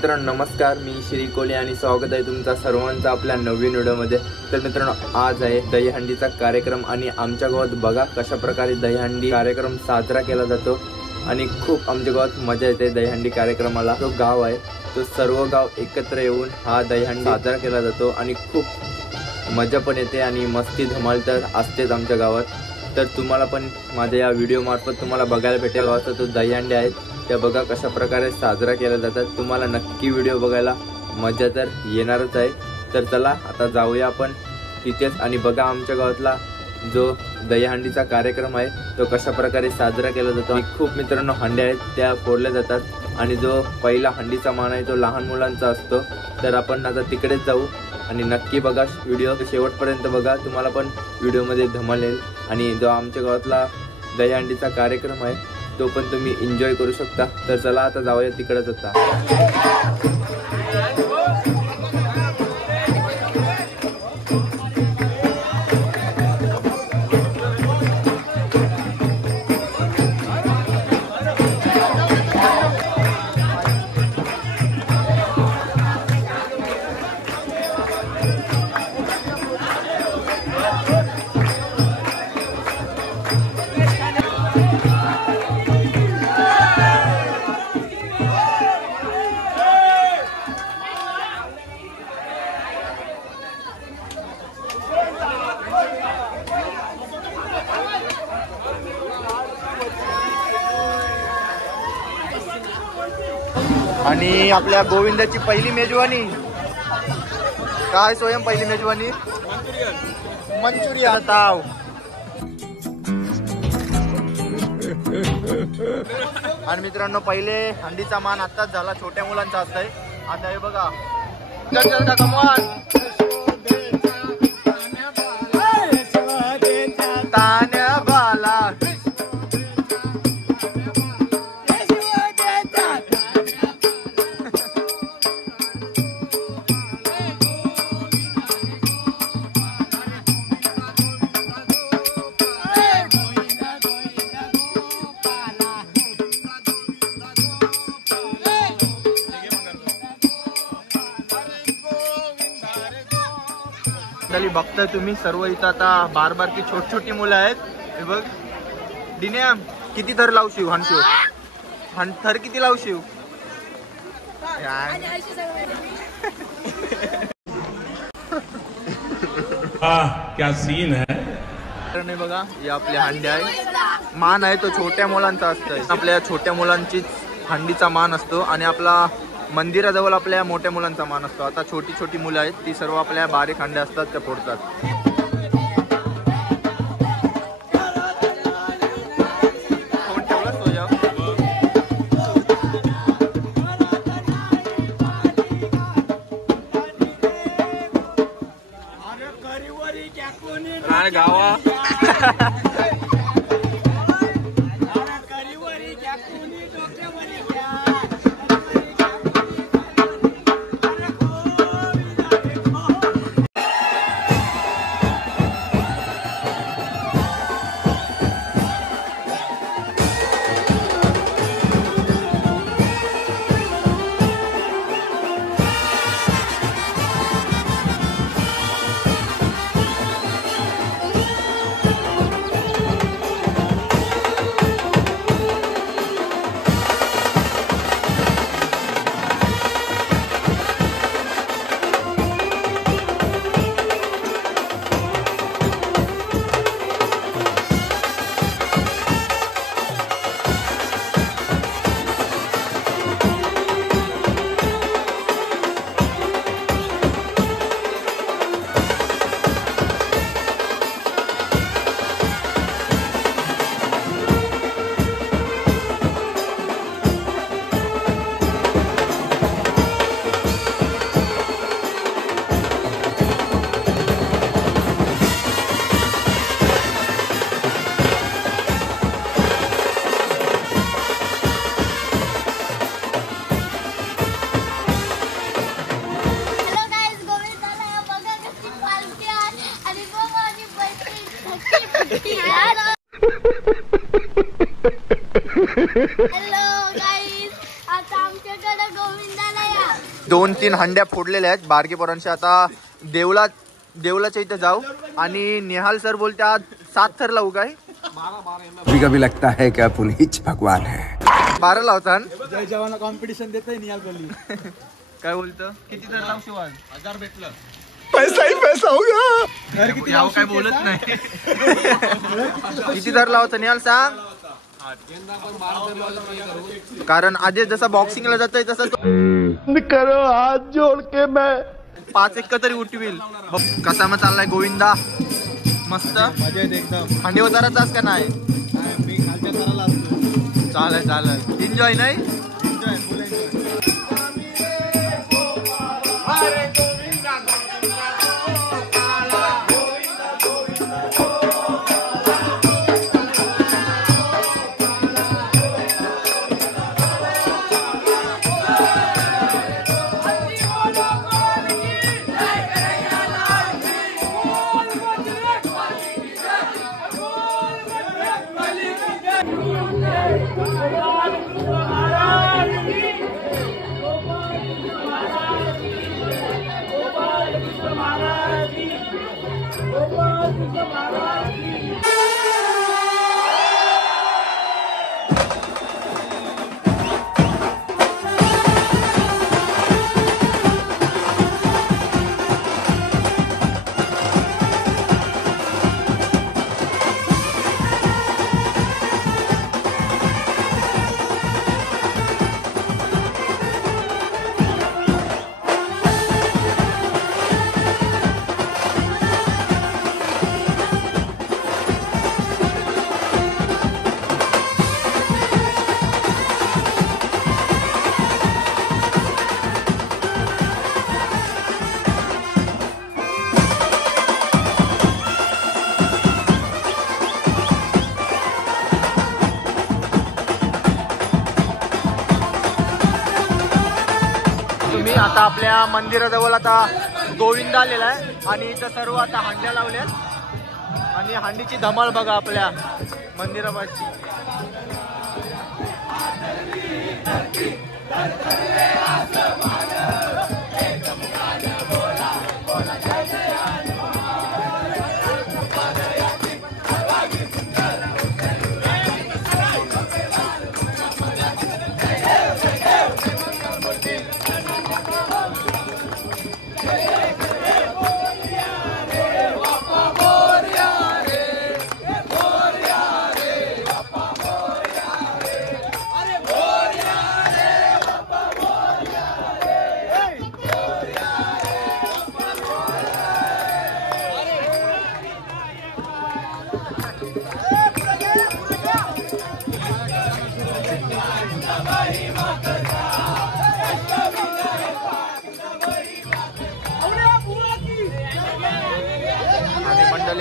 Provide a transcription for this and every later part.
मित्रांनो नमस्कार, मी श्री कोले आणि स्वागत आहे तुमचा सर्वांचा आपल्या नवीन व्हिडिओमध्ये। तर मित्रांनो आज आहे दहीहंडीचा कार्यक्रम आणि आमच्या गावात बघा कशा प्रकारे दहीहंडी कार्यक्रम साजरा केला जातो आणि खूप आमच्या गावात मजा येते दहीहंडी कार्यक्रमाला। जो गाव आहे तो सर्व गाव एकत्र येऊन हा दहीहंडी साजरा केला जातो आणि खूप मजा पण येते आणि मस्ती धमाल तर असतेच आमच्या गावात। तर तुम्हाला पण माझ्या या व्हिडिओ मार्फत तुम्हाला बघायला भेटेल वाचा तो दहीहंडी आहेत त्या बघा कशा प्रकारे साजरा केला जातात। तुम्हाला नक्की व्हिडिओ बघायला मजा तर येणारच आहे। तर चला आता जाऊया आपण तिथेच आणि बघा आमच्या गावातला जो दहीहंडीचा कार्यक्रम आहे तो कशा प्रकारे साजरा केला जातो। आणि खूप मित्रांनो हंड्या आहेत त्या फोडल्या जातात आणि जो पहिला हंडीचा मान आहे तो लहान मुलांचा असतो। तर आपण आता तिकडेच जाऊ आणि नक्की बघा व्हिडिओ शेवटपर्यंत बघा, तुम्हाला पण व्हिडिओमध्ये धमाल येईल आणि जो आमच्या गावातला दहीहंडीचा कार्यक्रम आहे तो पण तुम्ही एन्जॉय करू शकता। तर चला आता जाऊया तिकडेच आता। आणि आपल्या गोविंदाची पहिली मेजवानी काय स्वयं पहिली मेजवानी मंचुरियन ताव। आणि मित्रांनो पहिले हंडीचा मान आताच झाला, छोट्या मुलांचा असतंय। आता हे बघा तान्या बाला बघताय तुम्ही सर्व इथं आता बारबारकी छोटी मुलं आहेत। हे बघ दिन्या किती थर लावशीव हंडशिव थर किती लावशीव क्या सीन है। नाही बघा हे आपले हंडी आहे, मान आहे तो छोट्या मुलांचा असतोय। आपल्या छोट्या मुलांचीच हंडीचा मान असतो आणि आपला मंदिराजवळ आपल्या मोठ्या मुलांचा मान असतो। आता छोटी छोटी मुलं आहेत ती सर्व आपल्या बारीक हंड्या असतात त्या फोडतात। गावा 2-3 हंड्या फोडलेल्या आहेत बारके पोरांच्या. आता देवलाच्या इथे जाऊ आणि निहाल सर बोलते आज 7 थर लावू काय. कभी कभी लगता है कि अपन हिच भगवान है. 12 लावता. जय जवान कॉम्पिटिशन देतोय निहाल कोहली. काय बोलतं किती थर लावशील आज. 1000 भेटलं. पैसा ही पैसा होगा. काय बोलत नाही. किती थर लावता निहाल सांग. कारण आधी जसा बॉक्सिंगला जातोय तसं करो हाथ जोड़ के मैं 5-1 तरी उठवील. कसा मग चाललाय गोविंदा. मस्त मजेत एकदम. हंडी उताराचाच का नाही. मी खालच्या थराला असतो. चालेल एन्जॉय नाही. एन्जॉय फुल एन्जॉय. आता आपल्या मंदिराजवळ आता गोविंद आलेला आहे आणि इथं सर्व आता हांड्या लावल्यात आणि हांडीची धमाल बघा आपल्या मंदिरापाशी.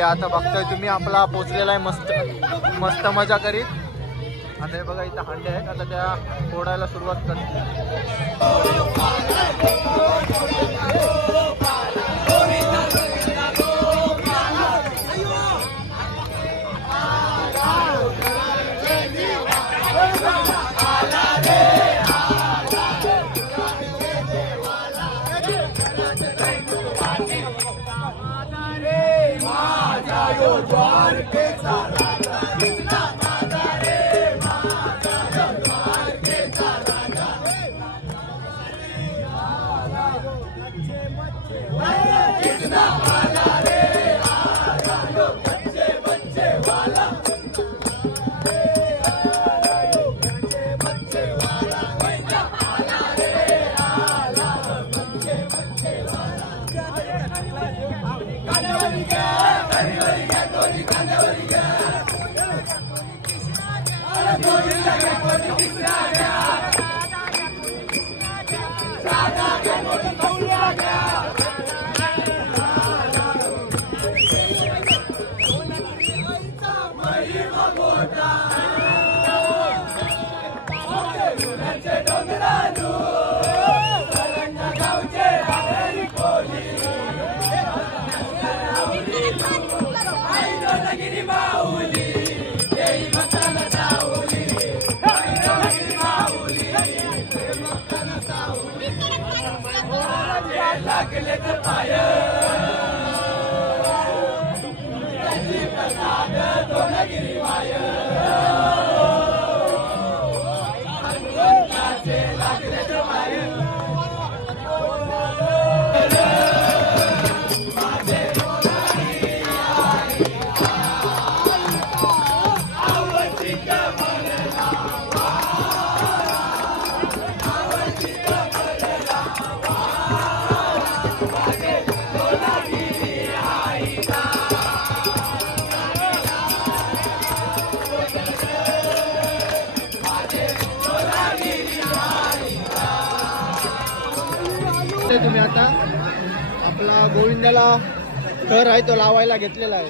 आता बघताय तुम्ही आपला पोचलेला आहे मस्त मजा करीत. आता हे बघा इथं हांडे आहेत. आता त्या फोडायला सुरुवात करते. तुम्ही आता आपला गोविंदाला थर आहे तो लावायला घेतलेला आहे.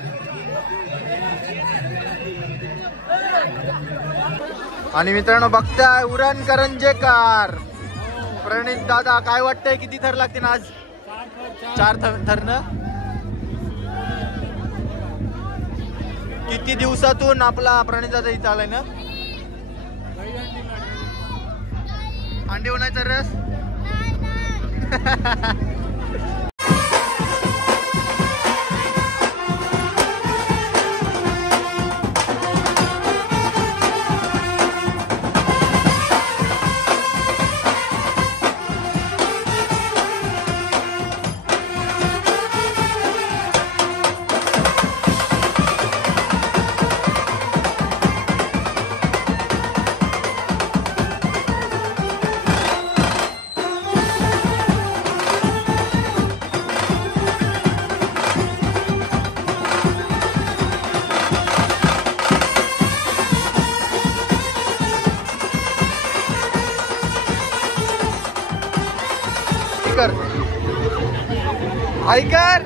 आणि मित्रांनो बघताय उरण करंजेकर प्रणित दादा, काय वाटतंय किती थर लागतील आज? 4 थर ना? किती दिवसातून आपला प्रणित दादा इथं आलाय ना? अंडी उन्हाचा रस. ऐकर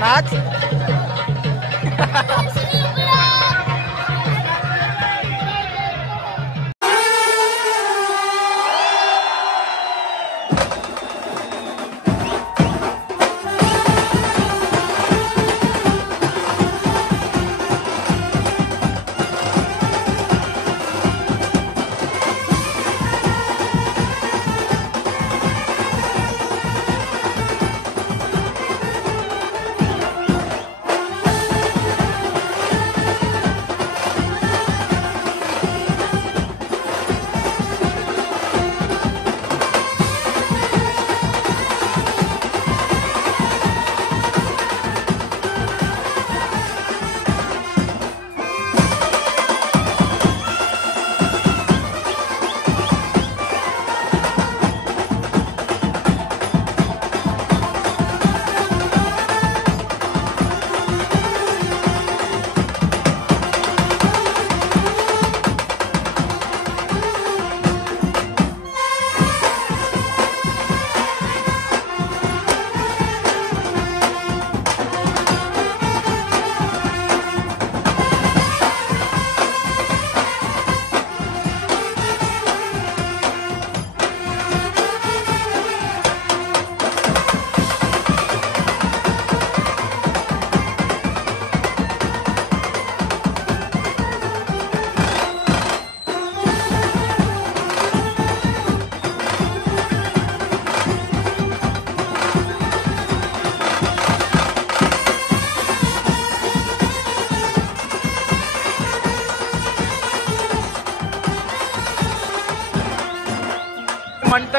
नाच.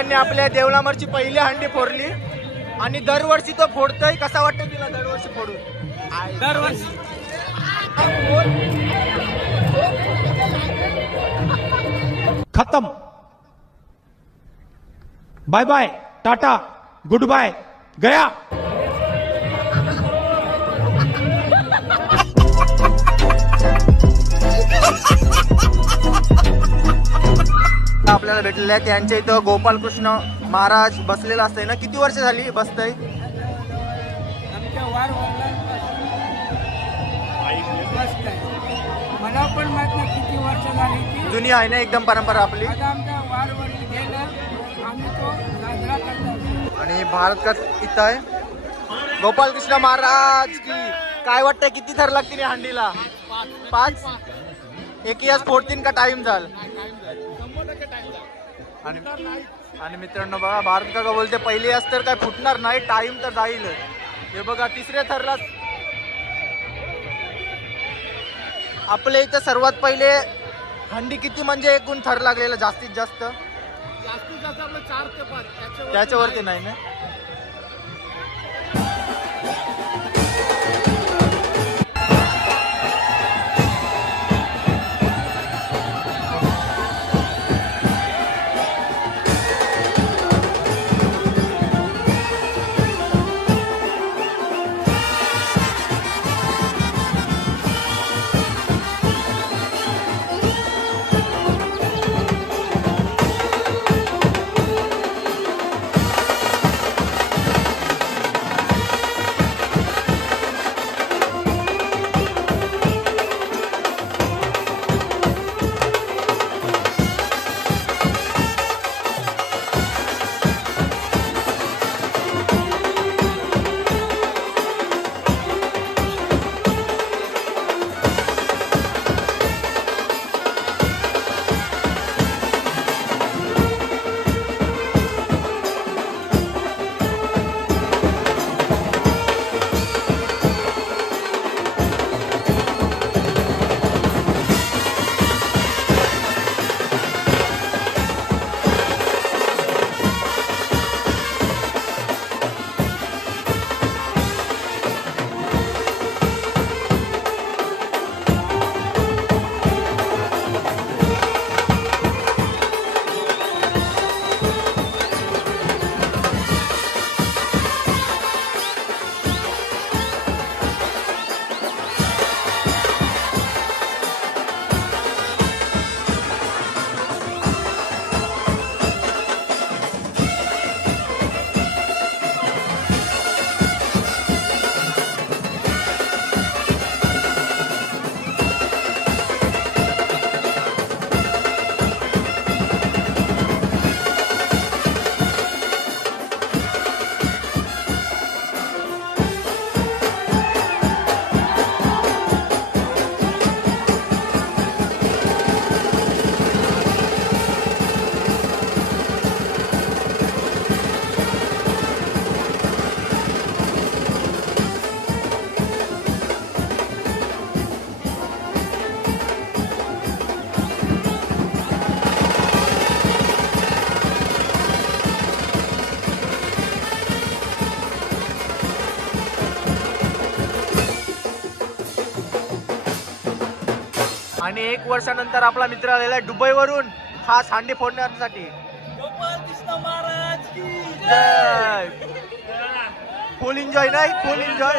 भार्गवकाकांनी आपल्या देवलामरची पहिली हंडी फोडली आणि दरवर्षी तो फोडतोय. कसा वाटतं तुला दरवर्षी फोडून? दरवर्षी खत्म. Bye bye, tata, goodbye, गया. आपल्याला भेटलेले आहेत यांच्या इथं गोपालकृष्ण महाराज बसलेला असतंय ना. किती वर्ष झाली बसतंय? मला पण माहित नाही किती वर्ष झाली. जुनी आहे ना एकदम परंपरा आपली. आता आमच्या वारवरती गेलं आम्ही तो साजरा करतो. आणि भारत का इथं आहे गोपालकृष्ण महाराज की. काय वाटतंय किती थर लागतील या हंडीला? 5. एक याच फोडतीन का टाइम झाल? आणि मित्रांनो बघा भारत काका बोलते पहिली याच तर काय फुटणार नाही, टाइम तर जाईल. हे बघा तिसऱ्या थरला आपल्या इथं सर्वात पहिले हंडी किती म्हणजे एकूण थर लागलेला जास्तीत जास्त? आपलं 4 ते 5 त्याच्यावरती नाही ना. आणि 1 वर्षानंतर आपला मित्र आलेला आहे दुबईवरून खास हांडी फोडण्यासाठी. गोपालकृष्ण महाराज की जय. फुल एन्जॉय नाही, फुल एन्जॉय.